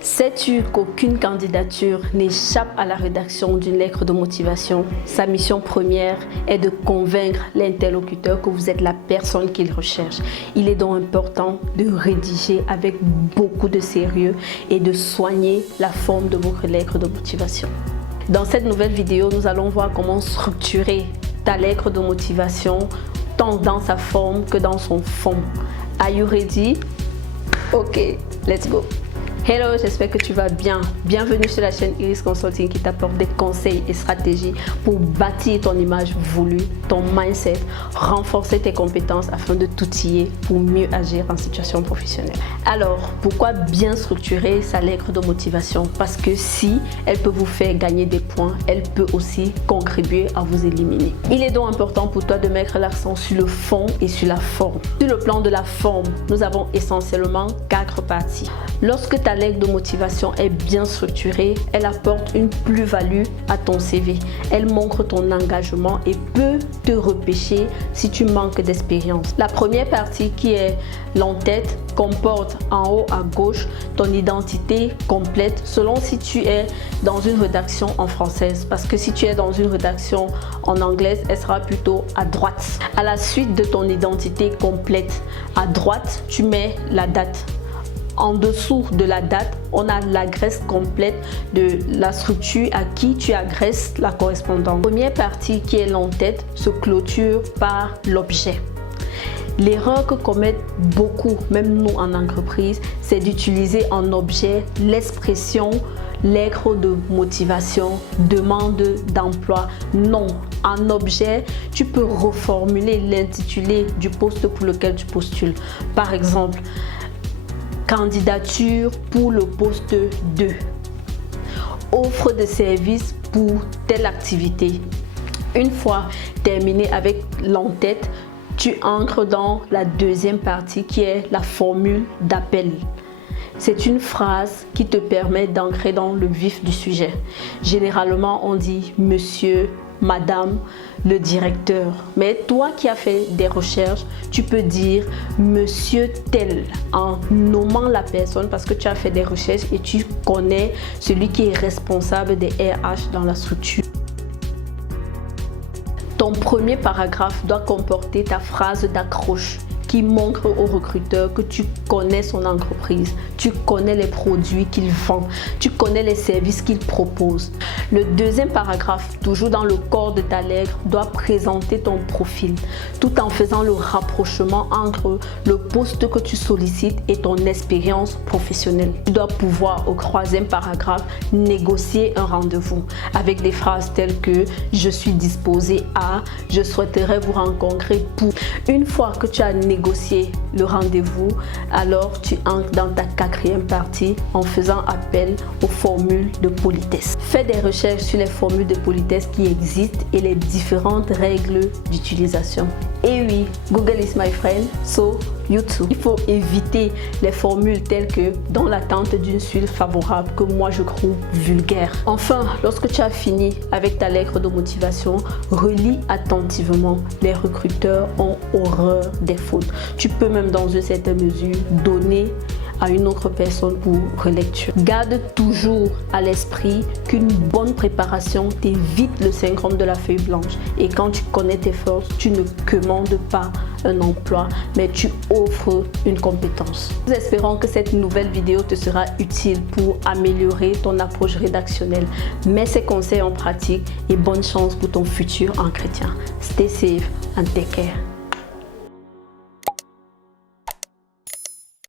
Sais-tu qu'aucune candidature n'échappe à la rédaction d'une lettre de motivation? Sa mission première est de convaincre l'interlocuteur que vous êtes la personne qu'il recherche. Il est donc important de rédiger avec beaucoup de sérieux et de soigner la forme de votre lettre de motivation. Dans cette nouvelle vidéo, nous allons voir comment structurer ta lettre de motivation tant dans sa forme que dans son fond. Are you ready? Ok, let's go! Hello, j'espère que tu vas bien. Bienvenue sur la chaîne Iris Consulting qui t'apporte des conseils et stratégies pour bâtir ton image voulue, ton mindset, renforcer tes compétences afin de t'outiller pour mieux agir en situation professionnelle. Alors, pourquoi bien structurer sa lettre de motivation? Parce que si elle peut vous faire gagner des points, elle peut aussi contribuer à vous éliminer. Il est donc important pour toi de mettre l'accent sur le fond et sur la forme. Sur le plan de la forme, nous avons essentiellement 4 parties. Lorsque ta lettre de motivation est bien structurée, elle apporte une plus-value à ton CV. Elle montre ton engagement et peut te repêcher si tu manques d'expérience. La première partie, qui est l'en-tête, comporte en haut à gauche ton identité complète selon si tu es dans une rédaction en française, parce que si tu es dans une rédaction en anglaise, elle sera plutôt à droite. À la suite de ton identité complète, à droite, tu mets la date. En dessous de la date, on a l'adresse complète de la structure à qui tu adresses la correspondance. La première partie, qui est l'en-tête, se clôture par l'objet. L'erreur que commettent beaucoup, même nous en entreprise, c'est d'utiliser en objet l'expression lettre de motivation, demande d'emploi. Non, en objet, tu peux reformuler l'intitulé du poste pour lequel tu postules. Par exemple, candidature pour le poste 2. Offre de service pour telle activité. Une fois terminé avec l'en-tête, tu entres dans la deuxième partie, qui est la formule d'appel. C'est une phrase qui te permet d'ancrer dans le vif du sujet. Généralement, on dit monsieur, madame, le directeur. Mais toi qui as fait des recherches, tu peux dire monsieur tel en nommant la personne parce que tu as fait des recherches et tu connais celui qui est responsable des RH dans la structure. Ton premier paragraphe doit comporter ta phrase d'accroche qui montre au recruteur que tu connais son entreprise, tu connais les produits qu'il vend, tu connais les services qu'il propose. Le deuxième paragraphe, toujours dans le corps de ta lettre, doit présenter ton profil, tout en faisant le rapprochement entre le poste que tu sollicites et ton expérience professionnelle. Tu dois pouvoir, au troisième paragraphe, négocier un rendez-vous avec des phrases telles que « je suis disposé à »,« je souhaiterais vous rencontrer pour ». Une fois que tu as négocier le rendez-vous, alors tu entres dans ta quatrième partie en faisant appel aux formules de politesse. Fais des recherches sur les formules de politesse qui existent et les différentes règles d'utilisation. Et oui, Google is my friend, so YouTube. Il faut éviter les formules telles que « dans l'attente d'une suite favorable » que moi je trouve vulgaire. Enfin, lorsque tu as fini avec ta lettre de motivation, relis attentivement. Les recruteurs ont horreur des fautes. Tu peux même dans une certaine mesure donner à une autre personne pour relecture. Garde toujours à l'esprit qu'une bonne préparation t'évite le syndrome de la feuille blanche. Et quand tu connais tes forces, tu ne commandes pas un emploi, mais tu offres une compétence. Nous espérons que cette nouvelle vidéo te sera utile pour améliorer ton approche rédactionnelle. Mets ces conseils en pratique et bonne chance pour ton futur entretien. Stay safe and take care.